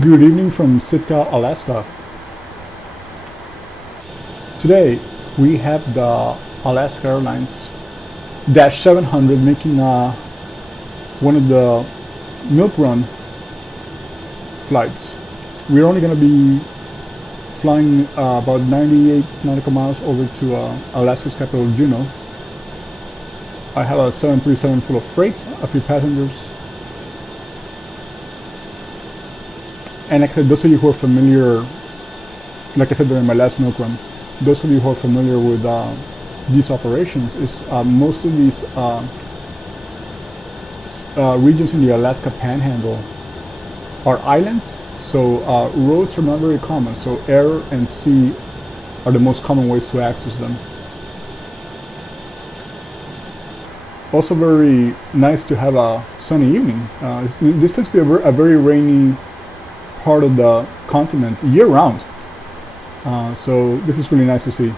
Good evening from Sitka, Alaska. Today we have the Alaska Airlines Dash 700 making one of the milk run flights. We're only going to be flying about 98 nautical miles over to Alaska's capital, Juneau. I have a 737 full of freight, a few passengers. And like I said, those of you who are familiar, like I said during my last milk run, those of you who are familiar with these operations, is most of these regions in the Alaska Panhandle are islands, so roads are not very common, so air and sea are the most common ways to access them. Also very nice to have a sunny evening. This tends to be a very rainy part of the continent year-round, so this is really nice to see.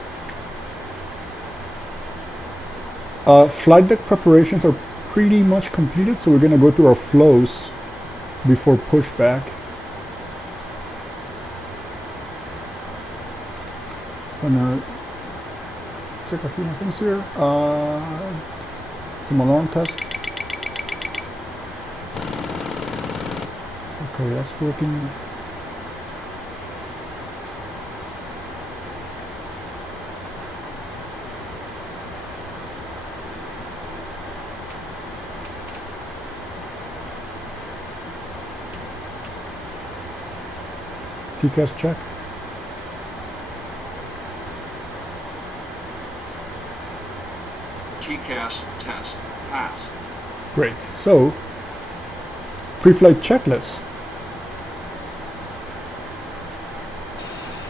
Flight deck preparations are pretty much completed, so we're going to go through our flows before pushback. Gonna check a few more things here. Some alarm test. Okay, that's working. TCAS check. TCAS test pass. Great. So, pre-flight checklist.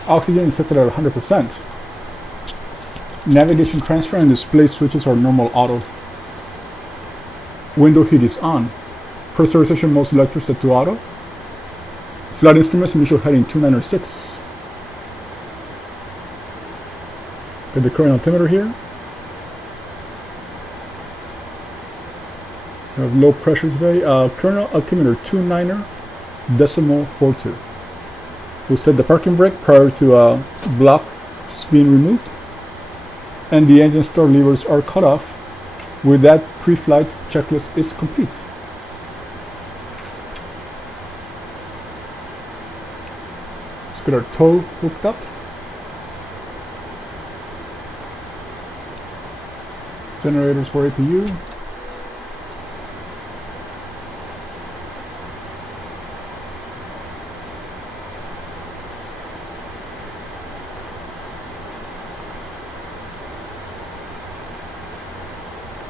Oxygen is set at 100%. Navigation transfer and display switches are normal auto. Window heat is on. Pressurization mode selector set to auto. Flight instruments initial heading 2906. Get the current altimeter here. We have low pressure today. Current altimeter 29.42. We'll set the parking brake prior to blocks being removed. And the engine start levers are cut off. With that, pre-flight checklist is complete. Let's get our tow hooked up. Generators for APU.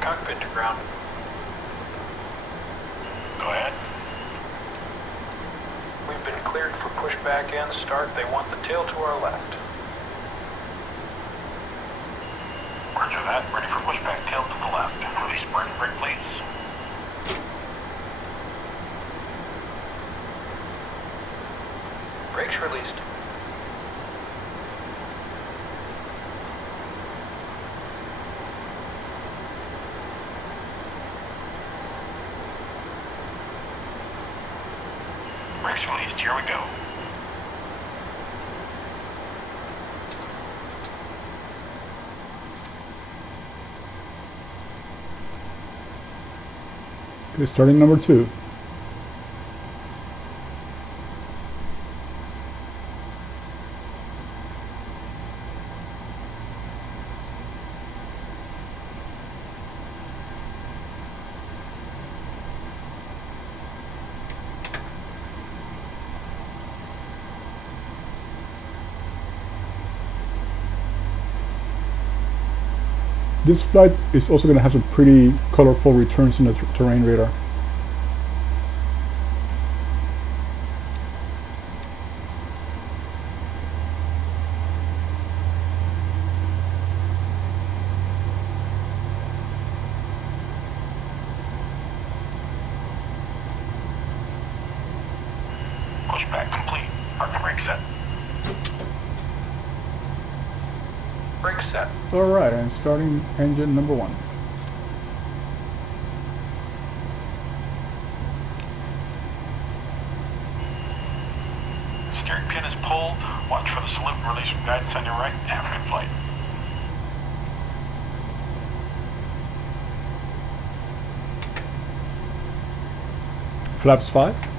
Cockpit to ground. Go ahead. We've been cleared for pushback and start. They want the tail to our left. Roger that. Ready for pushback. Tail to the left. Release parking brake, please. Brakes released. Brakes released. Here we go. Okay, starting number 2. This flight is also going to have some pretty colorful returns in the terrain radar. Pushback complete. Parking brake set. Brake set. Alright, and starting engine number 1. Steering pin is pulled. Watch for the salute and release from guidance on your right after flight. Flaps 5.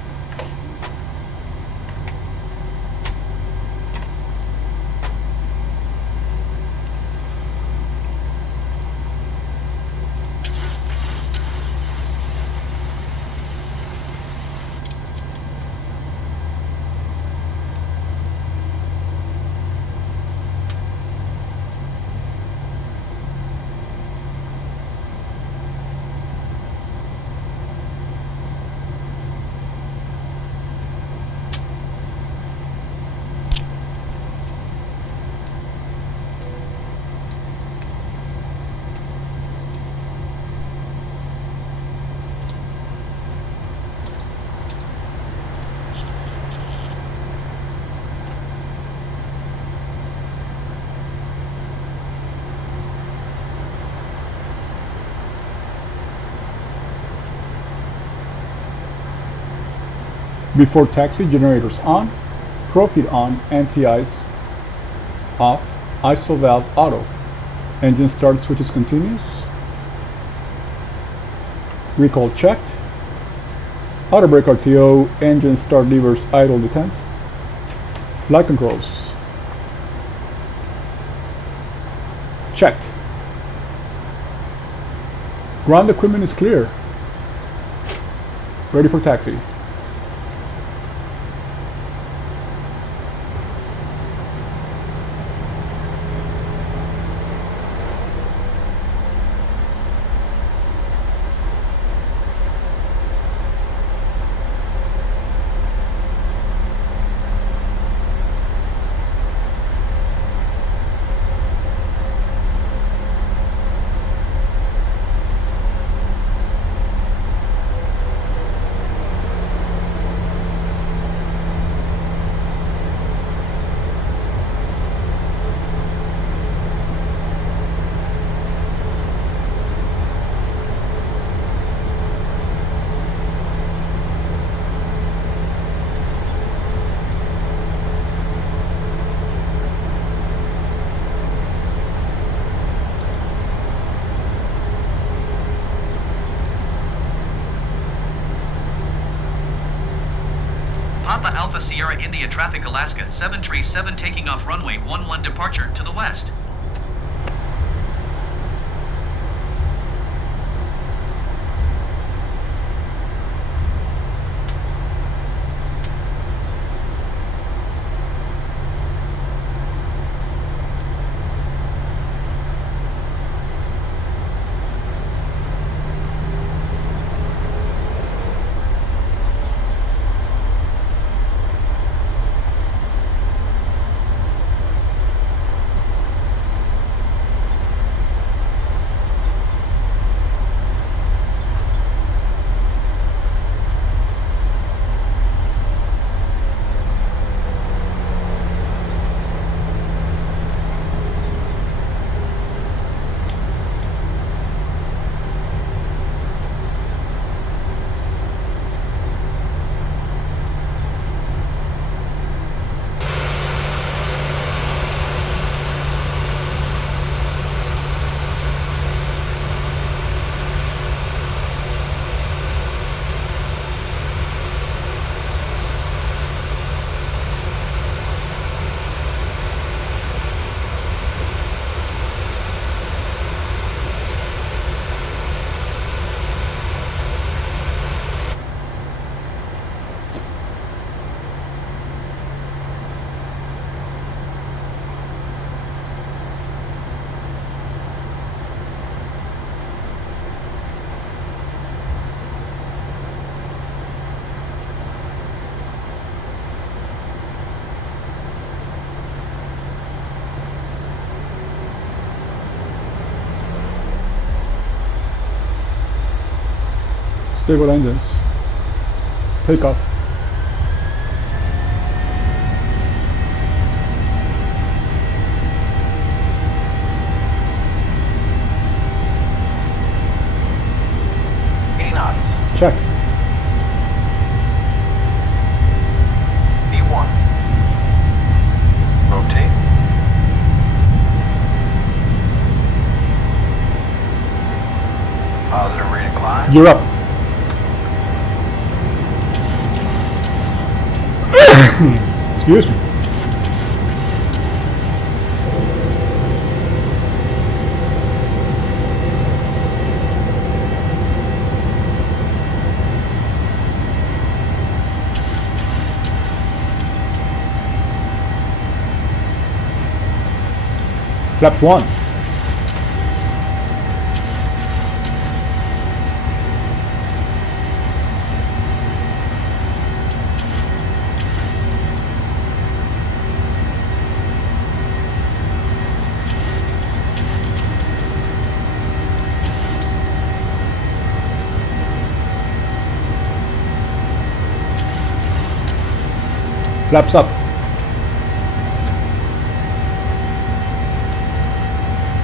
Before taxi, generators on, probe heat on, anti-ice off, ISO valve auto, engine start switches continuous, recall checked, auto brake RTO, engine start levers idle detent, flight controls checked, ground equipment is clear, ready for taxi. Papa Alpha Sierra India traffic Alaska 737 taking off runway 11 departure to the west. Stable engines. Takeoff. Check. V1. You're up. Excuse me. Flaps 1. Flaps up.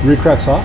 Rear cracks off.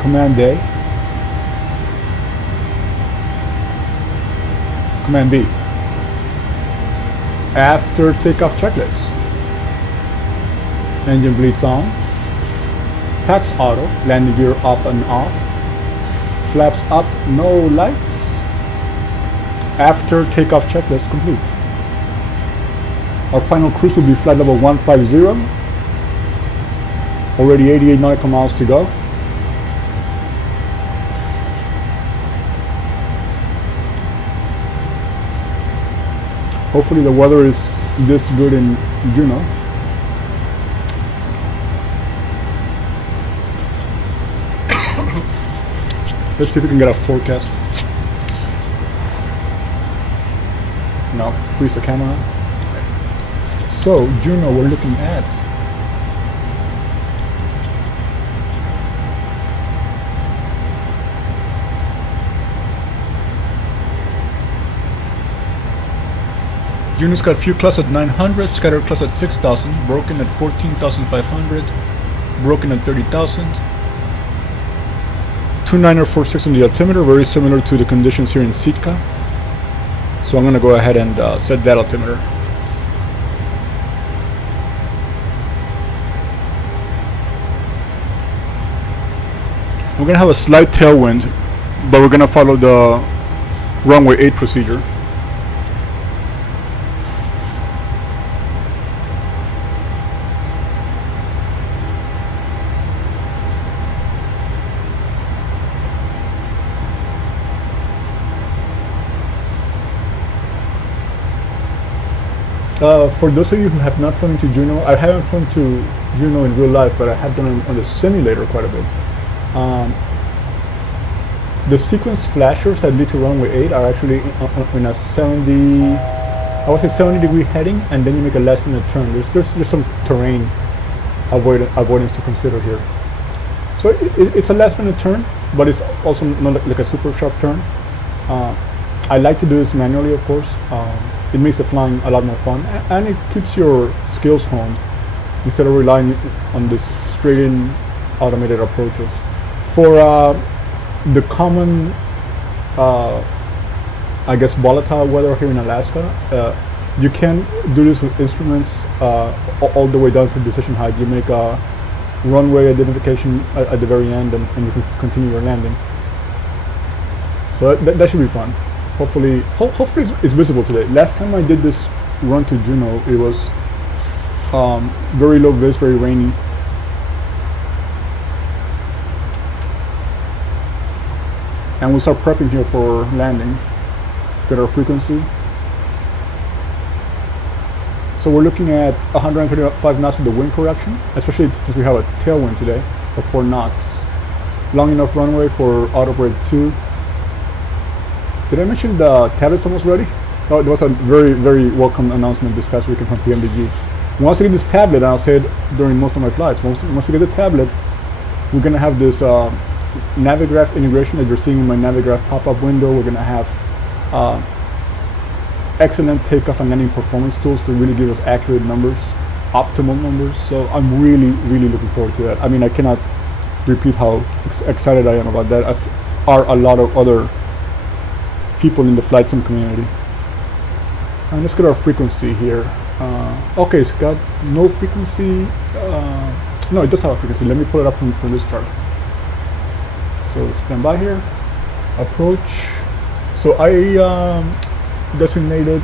Command A. Command B. After takeoff checklist. Engine bleeds on. Packs auto. Landing gear up and off. Flaps up, no lights. After takeoff checklist complete. Our final cruise will be flight level 150. Already 88 nautical miles to go. Hopefully the weather is this good in Juneau. Let's see if we can get a forecast. No, freeze the camera. So Juneau, we're looking at Juneau's got few clouds at 900, scattered clouds at 6,000, broken at 14,500, broken at 30,000. 2946 on the altimeter, very similar to the conditions here in Sitka. So I'm going to go ahead and set that altimeter. We're going to have a slight tailwind, but we're going to follow the runway 8 procedure. For those of you who have not flown into Juneau, I haven't flown to Juneau in real life, but I have done it on the simulator quite a bit. The sequence flashers that lead to runway 8 are actually in a 70, I would say 70-degree heading, and then you make a last minute turn. There's some terrain avoidance to consider here. So it's a last minute turn, but it's also not like a super sharp turn. I like to do this manually, of course. It makes the flying a lot more fun, and it keeps your skills honed instead of relying on this straight-in automated approaches. For the common, I guess, volatile weather here in Alaska, you can do this with instruments all the way down to decision height. You make a runway identification at the very end, and you can continue your landing. So that should be fun. Hopefully it's visible today. Last time I did this run to Juneau, it was very low vis, very rainy. And we'll start prepping here for landing. Get our frequency. So we're looking at 135 knots with the wind correction, especially since we have a tailwind today of 4 knots. Long enough runway for autobreak 2. Did I mention the tablet's almost ready? Oh, it was a very, very welcome announcement this past weekend from PMDG. Once we get this tablet, and I'll say it during most of my flights, once we get the tablet, we're going to have this Navigraph integration that you're seeing in my Navigraph pop-up window. We're going to have excellent takeoff and landing performance tools to really give us accurate numbers, optimal numbers. So I'm really, really looking forward to that. I mean, I cannot repeat how excited I am about that, as are a lot of other people in the flight sim community. And let's get our frequency here. Okay, it's got no frequency. No, it does have a frequency. Let me pull it up from this chart. So stand by here. Approach. So I designated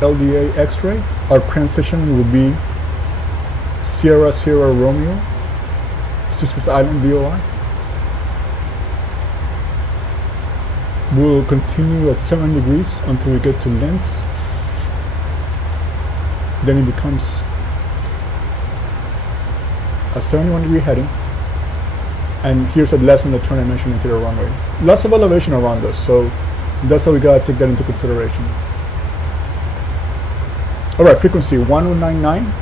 LDA X-ray. Our transition will be Sierra Sierra Romeo, Sitka Island VOI. We'll continue at 7 degrees until we get to Lens. Then it becomes a 71-degree heading. And here's a last minute turn I mentioned into the runway. Lots of elevation around us, so that's how we gotta take that into consideration. Alright, frequency 1099.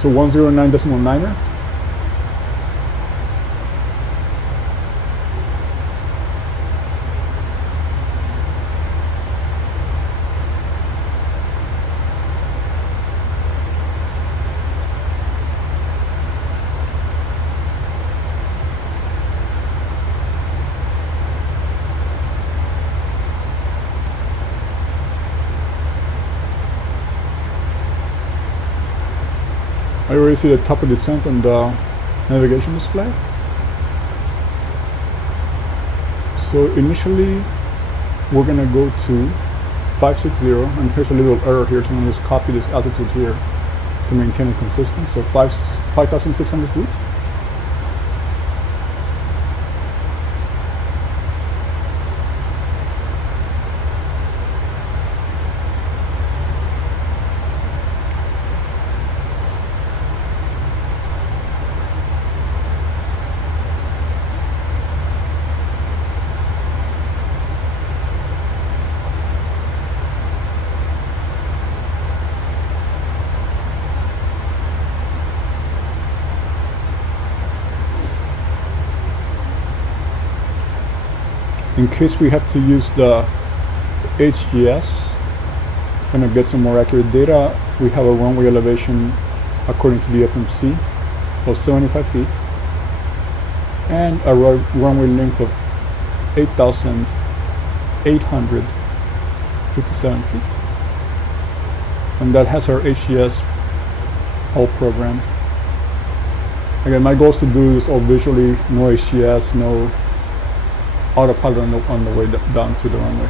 So 109.9er. I already see the top of descent on the navigation display. So initially we're gonna go to 560, and here's a little error here, so I'm gonna just copy this altitude here to maintain it consistent. So 5,600 feet. In case we have to use the HGS and get some more accurate data, we have a runway elevation according to the FMC of 75 feet and a runway length of 8,857 feet. And that has our HGS all programmed. Again, my goal is to do this all visually, no HGS, no autopilot on the way down to the runway.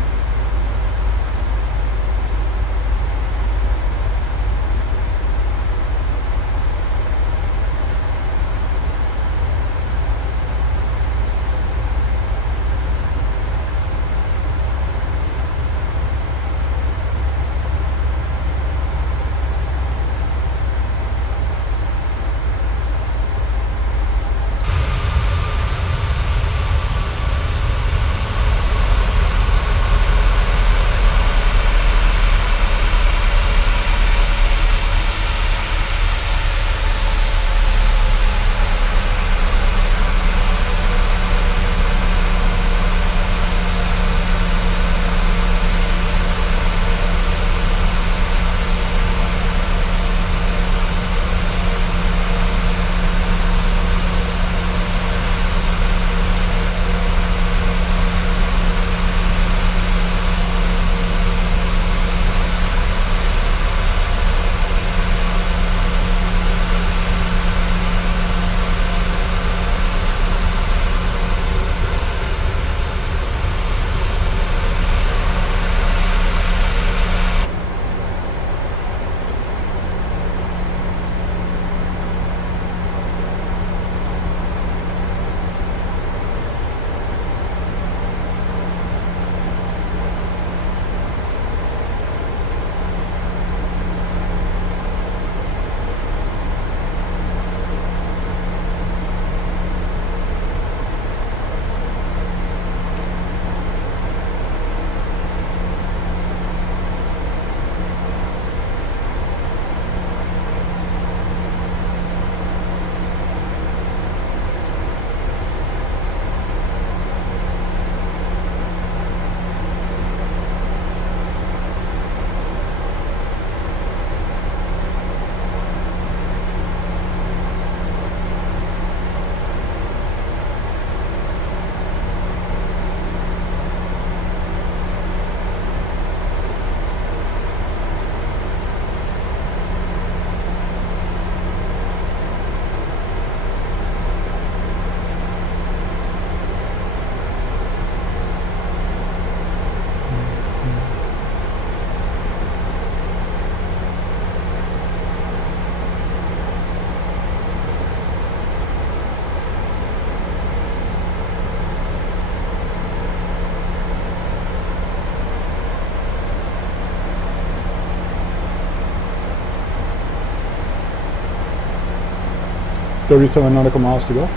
37 nautical miles to go.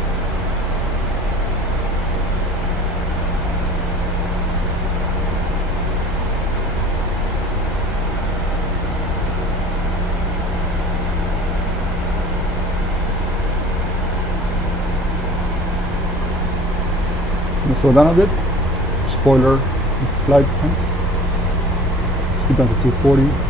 Let's slow down a bit. Spoiler, flight point. Speed down to 240.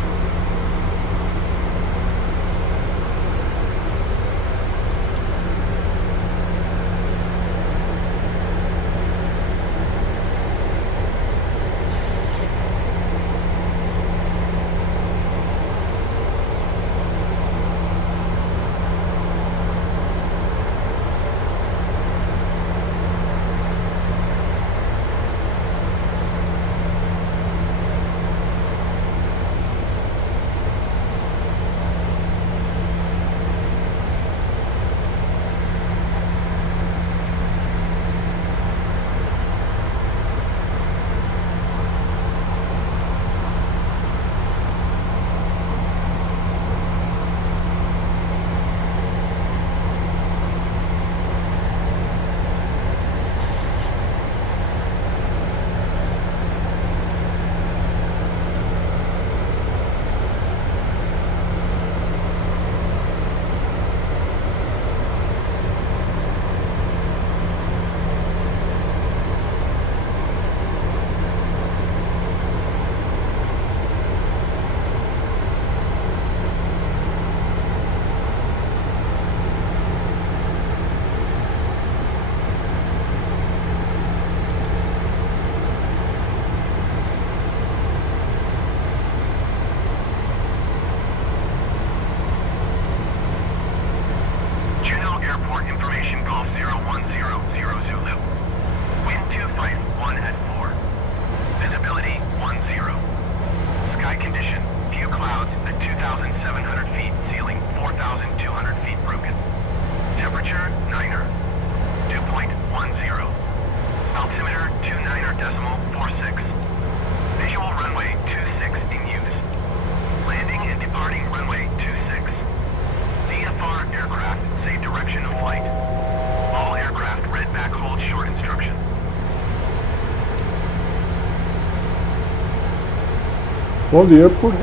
Well, the airport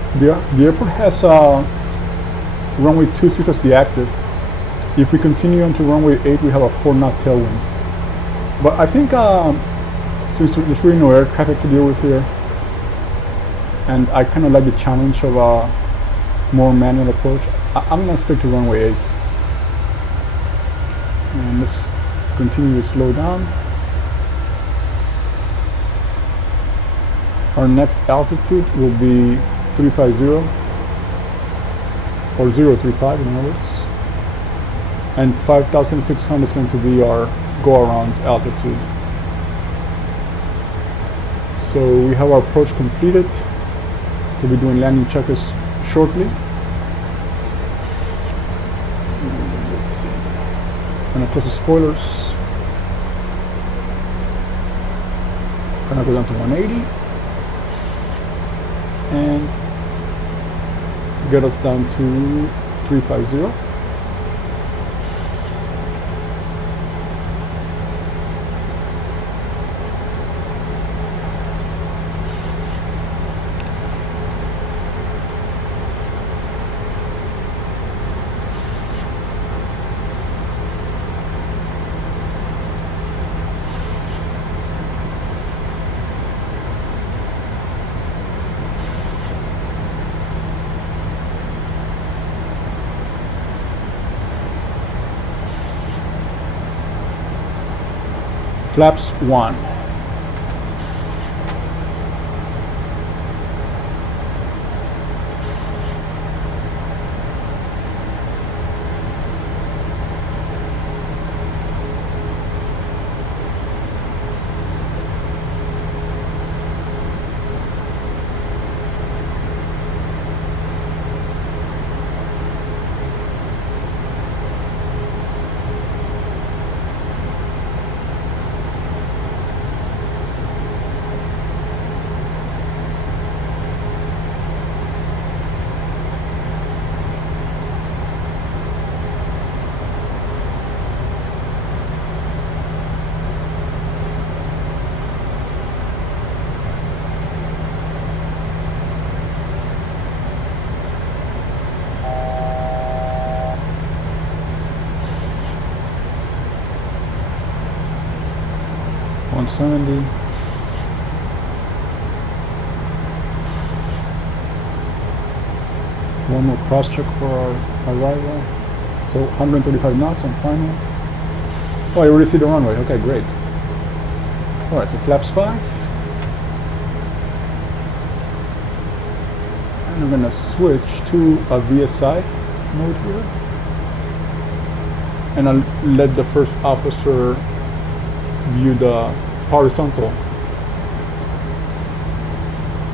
has runway 26 as the active. If we continue on to runway 8, we have a 4-knot tailwind. But I think since there's really no air traffic to deal with here, and I kind of like the challenge of a more manual approach, I'm going to stick to runway 8. And let's continue to slow down. Our next altitude will be 350, or 035 in other words. And 5,600 is going to be our go-around altitude. So we have our approach completed. We'll be doing landing checkers shortly. Let's see. Gonna close the spoilers. Gonna go down to 180. And get us down to 350. Flaps 1. 170. One more cross check for our arrival. So 135 knots on final. Oh, I already see the runway. Okay, great. Alright, so flaps 5. And I'm gonna switch to a VSI mode here. And I'll let the first officer view the horizontal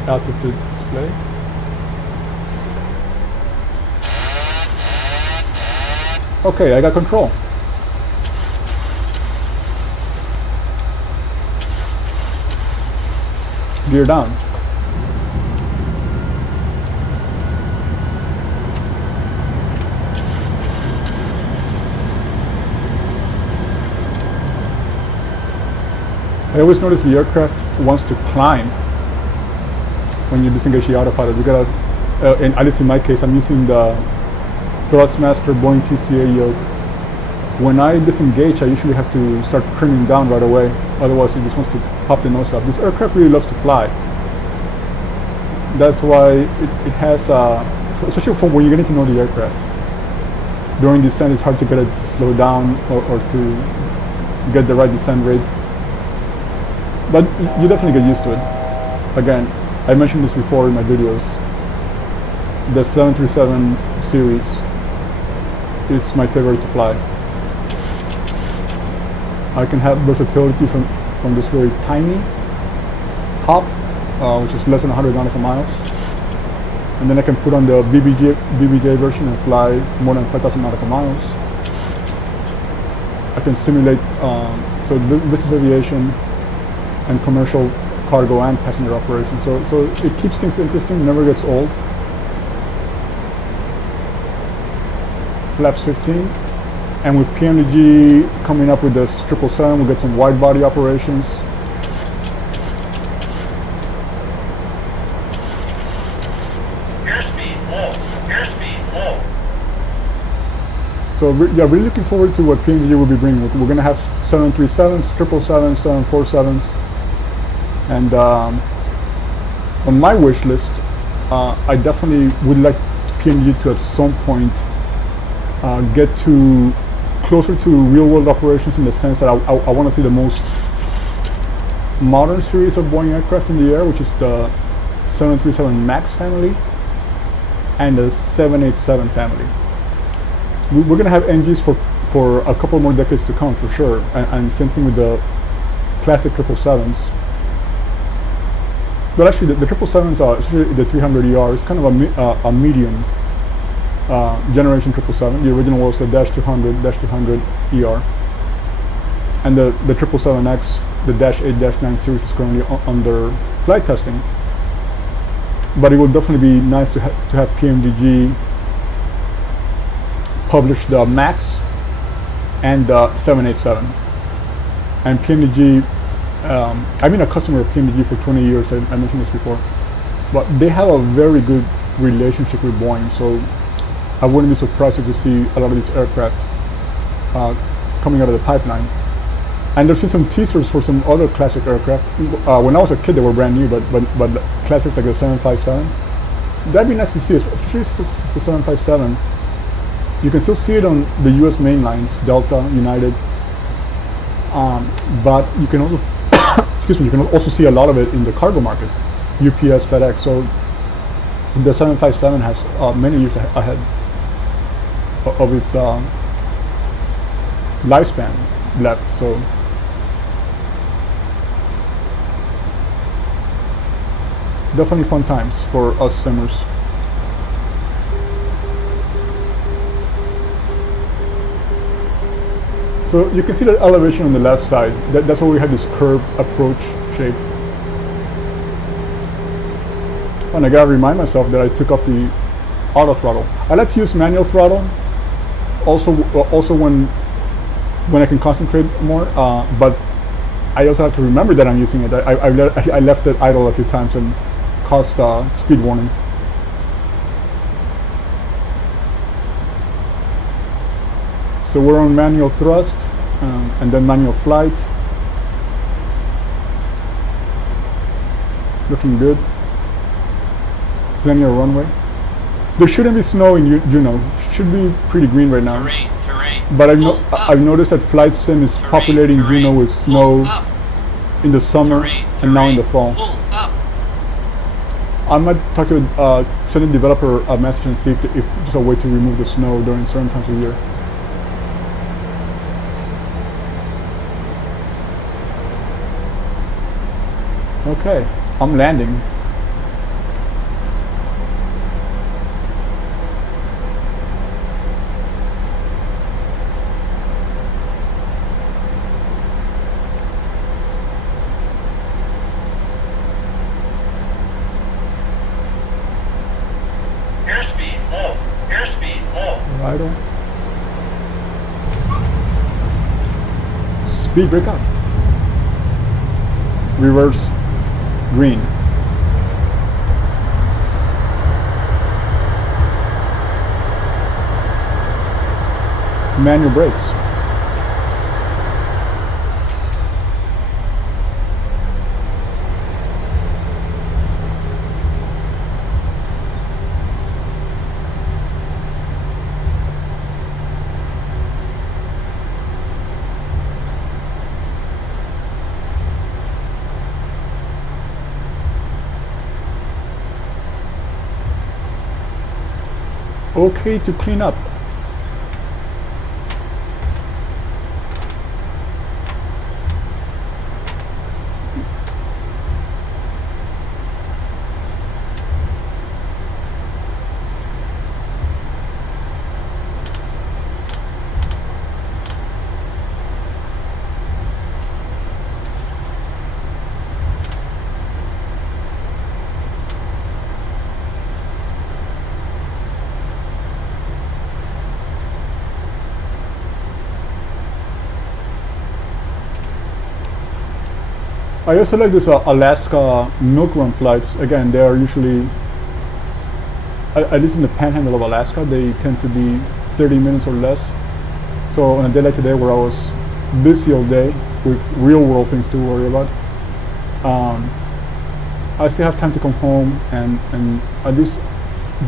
altitude display. Okay, I got control. Gear down. I always notice the aircraft wants to climb when you disengage the autopilot. You gotta, and at least in my case, I'm using the Thrustmaster Boeing TCA yoke. When I disengage, I usually have to start trimming down right away. Otherwise, it just wants to pop the nose up. This aircraft really loves to fly. That's why it has, especially for when you're getting to know the aircraft. During descent, it's hard to get it to slow down or to get the right descent rate. But you definitely get used to it. Again, I mentioned this before in my videos. The 737 series is my favorite to fly. I can have versatility from this very tiny hop, which is less than 100 nautical miles, and then I can put on the BBJ version and fly more than 5,000 nautical miles. I can simulate, so this is aviation and commercial cargo and passenger operations. So it keeps things interesting, never gets old. Flaps 15, and with PMDG coming up with this 777, we'll get some wide body operations. Airspeed low. Airspeed low. So yeah, really looking forward to what PMDG will be bringing. We're going to have 737s, 777s, 747s, and on my wish list, I definitely would like PMDG to at some point get to closer to real-world operations, in the sense that I want to see the most modern series of Boeing aircraft in the air, which is the 737 MAX family and the 787 family. We're going to have NGs for a couple more decades to come, for sure, and same thing with the classic 777s. But actually, the 777s, especially the 300ER, is kind of a medium generation 777. The original was the -200, -200ER, and the 777X, the -8, -9 series, is currently under flight testing. But it would definitely be nice to have PMDG publish the MAX and the 787. And PMDG, I've been a customer of PMDG for 20 years. I mentioned this before, but they have a very good relationship with Boeing. So I wouldn't be surprised to see a lot of these aircraft coming out of the pipeline. And there's been some teasers for some other classic aircraft. When I was a kid, they were brand new, but classics like the 757, that'd be nice to see, especially the 757. You can still see it on the U.S. main lines, Delta, United, but you can also, excuse me, you can also see a lot of it in the cargo market, UPS, FedEx. So the 757 has many years ahead of its lifespan left. So definitely fun times for us simmers. So you can see the elevation on the left side. That's where we have this curved approach shape. And I gotta remind myself that I took off the auto throttle. I like to use manual throttle also when I can concentrate more, but I also have to remember that I'm using it. I left it idle a few times and caused speed warning. So we're on manual thrust and then manual flight. looking good. Plenty of runway. There shouldn't be snow in Juneau. Should be pretty green right now. Terrain. But I've noticed that Flight Sim is populating Juneau with snow in the summer and now in the fall. Pull up. I might talk to send a developer a message and see if there's a way to remove the snow during certain times of year. Okay, I'm landing. Airspeed low. Airspeed low. Right on. Speed breakout. Reverse. Green. Manual brakes. Okay to clean up. I also like this Alaska milk run flights. Again, they are usually, at least in the panhandle of Alaska, they tend to be 30 minutes or less. So on a day like today where I was busy all day with real world things to worry about, I still have time to come home and at least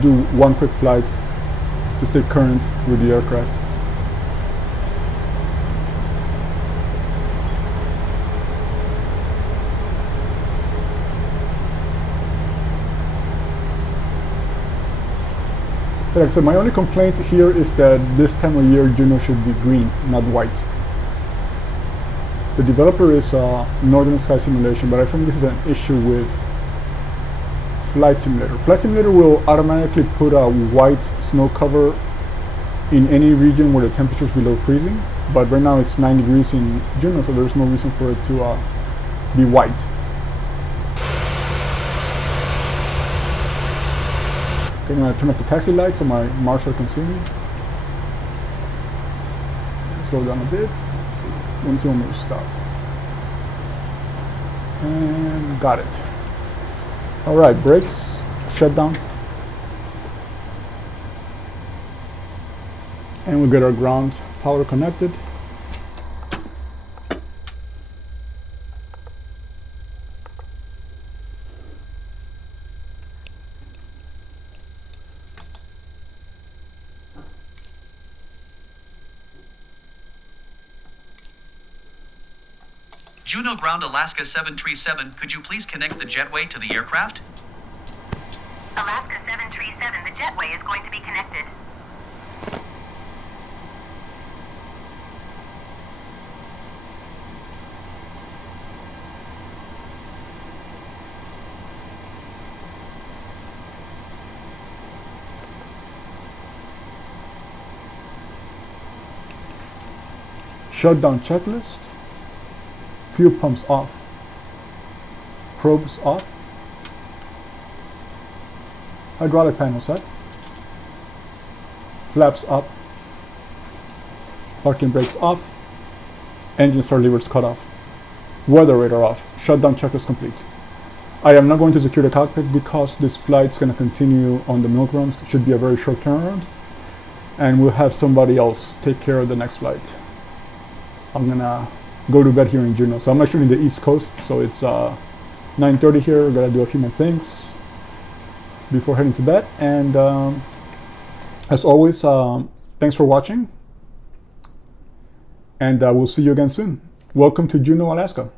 do one quick flight to stay current with the aircraft. Like I said, my only complaint here is that this time of year Juneau should be green, not white. The developer is Northern Sky Simulation, but I think this is an issue with Flight Simulator. Flight Simulator will automatically put a white snow cover in any region where the temperature is below freezing, but right now it's 9 degrees in Juneau, so there's no reason for it to be white. Okay, I'm going to turn off the taxi light so my marshal can see me. Slow down a bit. Let's see. When's the moment to stop? And got it. Alright, brakes, shutdown. And we get our ground power connected. Juneau ground Alaska 737, could you please connect the jetway to the aircraft? Alaska 737, the jetway is going to be connected. Shutdown checklist. Fuel pumps off. Probes off. Hydraulic panel set. Flaps up. Parking brakes off. Engine start levers cut off. Weather radar off. Shutdown checklist complete. I am not going to secure the cockpit because this flight's going to continue on the milk runs. It should be a very short turnaround. And we'll have somebody else take care of the next flight. I'm going to go to bed here in Juneau. So I'm actually in the East Coast, so it's 9:30 here. Gotta do a few more things before heading to bed. And as always, thanks for watching. And we'll see you again soon. Welcome to Juneau, Alaska.